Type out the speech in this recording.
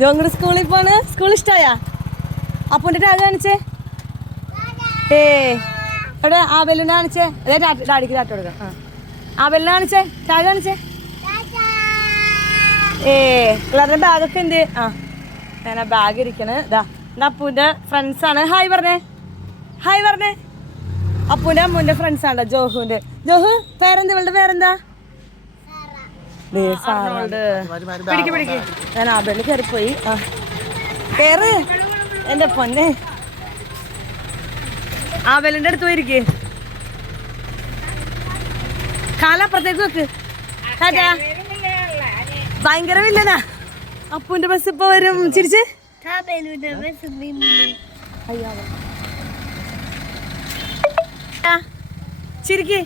ജോങ്ങട് സ്കൂളിൽ പോണ്. School ഇഷ്ടായാ? അപ്പൂന്റെ tag കാണിച്ചേ. എവിടെ ആബെല്ലിനെ കാണിച്ചേ? അതെ ഡാഡിക്ക് ടാറ്റ കൊടുക്കാം. ആബെല്ലിനെ കാണിച്ചേ, ടാഗ് കാണിച്ചേ. പിള്ളേരുടെ ബാഗൊക്കെ ഉണ്ട്. ഞാൻ ആ ബാഗ് ഇരിക്കണ്. ഇതാ അപ്പൂന്റെ ഫ്രണ്ട്സ് ആണ്. ഹായ് പറഞ്ഞേ, ഹായ് പറഞ്ഞേ. അപ്പൂന്റെ അമ്മൂന്റെ ഫ്രണ്ട്സ് ആണോ ജോഹുന്റെ. ജോഹു പേരെന്താ? ഇവളുടെ പേരെന്താ? പിടിക്ക് പിടിക്ക്. ഞാൻ ആബെല്ലിൽ കയറിപ്പോയി. കേറ് എന്റെ പൊന്നെ. ആബെല്ലിന്റെ അടുത്ത് പോയിരിക്കേ. കാലപ്പുറത്തേക്ക് വെക്ക്. ഭയങ്കര വില്ലനാ. അപ്പൂന്റെ ബസ് ഇപ്പൊ വരും. ചിരിച്ച് ചിരിക്ക്.